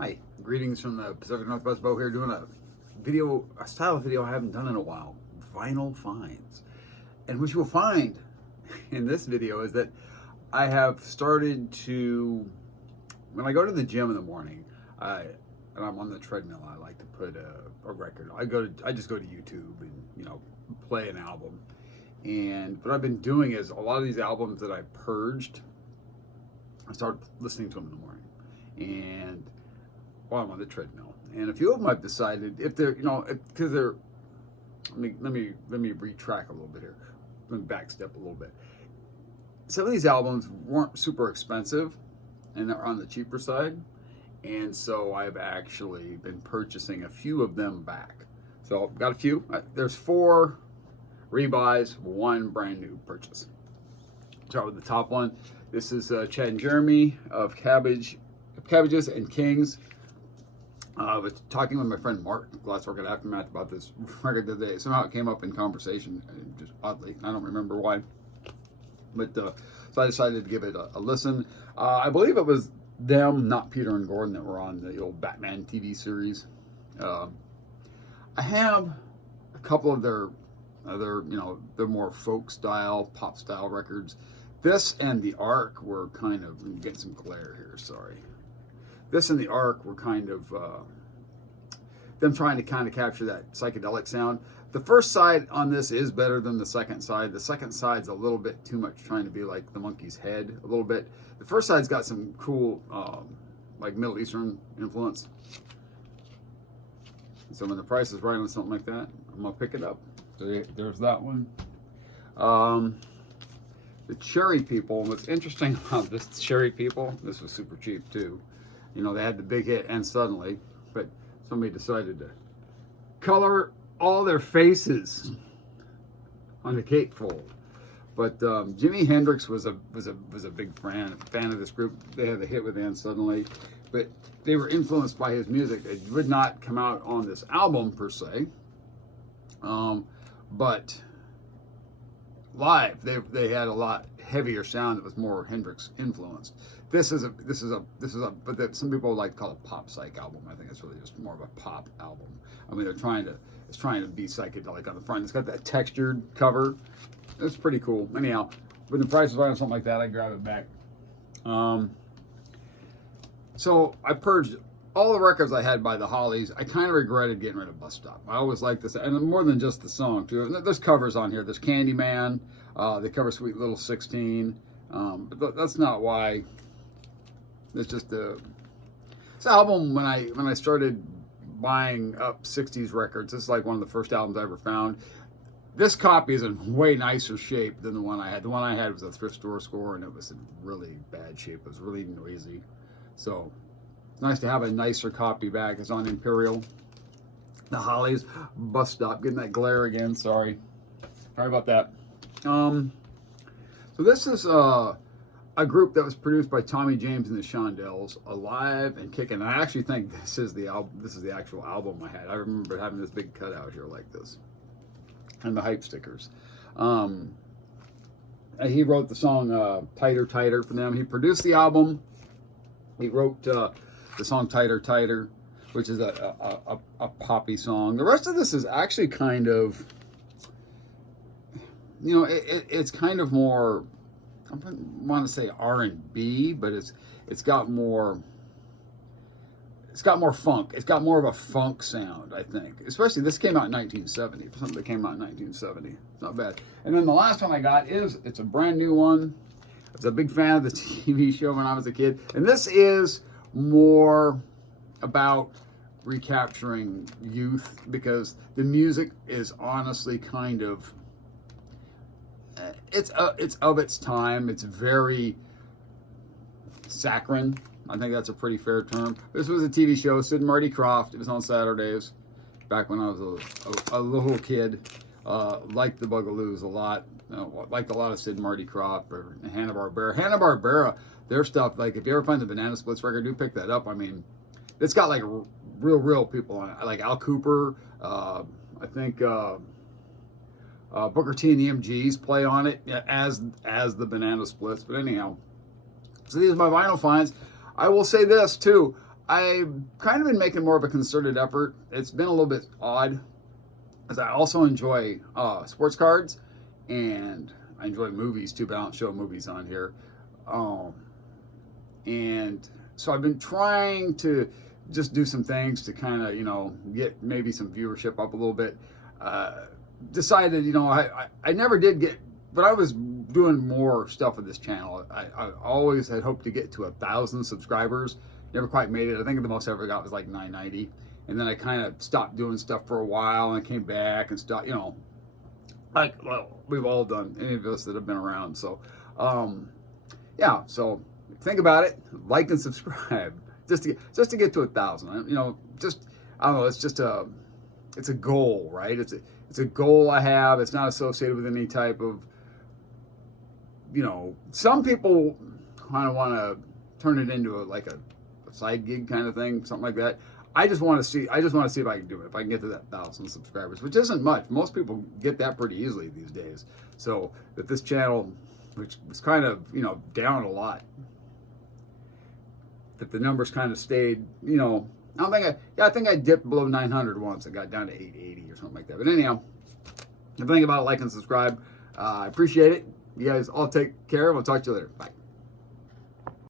Hi, greetings from the Pacific Northwest. Bo here, doing a style of video I haven't done in a while, vinyl finds. And what you will find in this video is that I have started to, when I go to the gym in the morning, and I'm on the treadmill, I like to put a record. I just go to YouTube and play an album. And what I've been doing is a lot of these albums that I purged, I started listening to them in the morning. And while I'm on the treadmill, and a few of them I've decided if they're, because they're, let me retrack a little bit here, let me backstep a little bit. Some of these albums weren't super expensive, and they're on the cheaper side, and so I've actually been purchasing a few of them back. So I've got a few. There's 4 rebuys, 1 brand new purchase. Start with the top one. This is Chad and Jeremy of Cabbages and Kings. I was talking with my friend Mark Glasswork at Aftermath about this record today. Somehow it came up in conversation, just oddly. I don't remember why. But so I decided to give it a listen. I believe it was them, not Peter and Gordon, that were on the old Batman TV series. I have a couple of their other, the more folk style, pop style records. This and The Ark were kind of, I'm getting some glare here, sorry. This and The Ark were kind of them trying to kind of capture that psychedelic sound. The first side on this is better than the second side. The second side's a little bit too much trying to be like the Monkey's Head a little bit. The first side's got some cool like Middle Eastern influence. So when the price is right on something like that, I'm gonna pick it up. So there's that one. The Cherry People. What's interesting about this Cherry People, this was super cheap too. They had the big hit And Suddenly, but somebody decided to color all their faces on the gatefold. But Jimi Hendrix was a big fan of this group. They had the hit with And Suddenly, but they were influenced by his music. It would not come out on this album per se, but live they had a lot heavier sound that was more Hendrix influenced. This is a but some people like to call it a pop psych album. I think it's really just more of a pop album. I mean, it's trying to be psychedelic on the front. It's got that textured cover. It's pretty cool. Anyhow, when the price is right on something like that, I grab it back. So I purged all the records I had by the Hollies. I kind of regretted getting rid of Bus Stop. I always liked this, and more than just the song too. There's covers on here. There's Candyman. They cover Sweet Little 16. But that's not why. It's just this album. When I started buying up 60s records, this is like one of the first albums I ever found. This copy is in way nicer shape than the one I had. The one I had was a thrift store score, and it was in really bad shape. It was really noisy. So it's nice to have a nicer copy back. It's on Imperial. The Hollies, Bus Stop. Getting that glare again. Sorry about that. So this is a group that was produced by Tommy James and the Shondells, alive and kicking. I actually think this is the album. This is the actual album I had. I remember having this big cutout here like this, and the hype stickers. He wrote the song "Tighter, Tighter" for them. He produced the album. He wrote the song "Tighter, Tighter," which is a poppy song. The rest of this is actually kind of, it's kind of more, I don't want to say R&B, but it's got more funk. It's got more of a funk sound, I think. Especially this came out in 1970. For something that came out in 1970, it's not bad. And then the last one I got it's a brand new one. I was a big fan of the TV show when I was a kid, and this is more about recapturing youth because the music is honestly kind of. It's of its time. It's very saccharine. I think that's a pretty fair term. This was a TV show, Sid and Marty Krofft. It was on Saturdays back when I was a little kid. Liked the Bugaloos a lot. Liked a lot of Sid and Marty Krofft or Hanna-Barbera. Hanna-Barbera, their stuff, like if you ever find the Banana Splits record, do pick that up. I mean, it's got like real people on it. Like Al Cooper, I think Booker T and the MGs play on it as the Banana Splits. But anyhow, so these are my vinyl finds. I will say this too. I've kind of been making more of a concerted effort. It's been a little bit odd, as I also enjoy sports cards, and I enjoy movies too, but I don't show movies on here. And so I've been trying to just do some things to kind of, get maybe some viewership up a little bit. Decided, I never did get, but I was doing more stuff with this channel. I always had hoped to get to 1,000 subscribers. Never quite made it. I think the most I ever got was like 990. And then I kind of stopped doing stuff for a while and came back and stopped, like, well, we've all done, any of us that have been around. So, yeah, so think about it, like and subscribe just to get to 1,000. I don't know, it's a goal, right? It's a goal I have. It's not associated with any type of, some people kind of want to turn it into a side gig kind of thing, something like that. I just want to see if I can do it, if I can get to that 1,000 subscribers, which isn't much. Most people get that pretty easily these days. So that this channel, which was kind of, down a lot, that the numbers kind of stayed, I think I dipped below 900 once. I got down to 880 or something like that. But anyhow, think about it, like and subscribe. I appreciate it. You guys all take care. We'll talk to you later. Bye.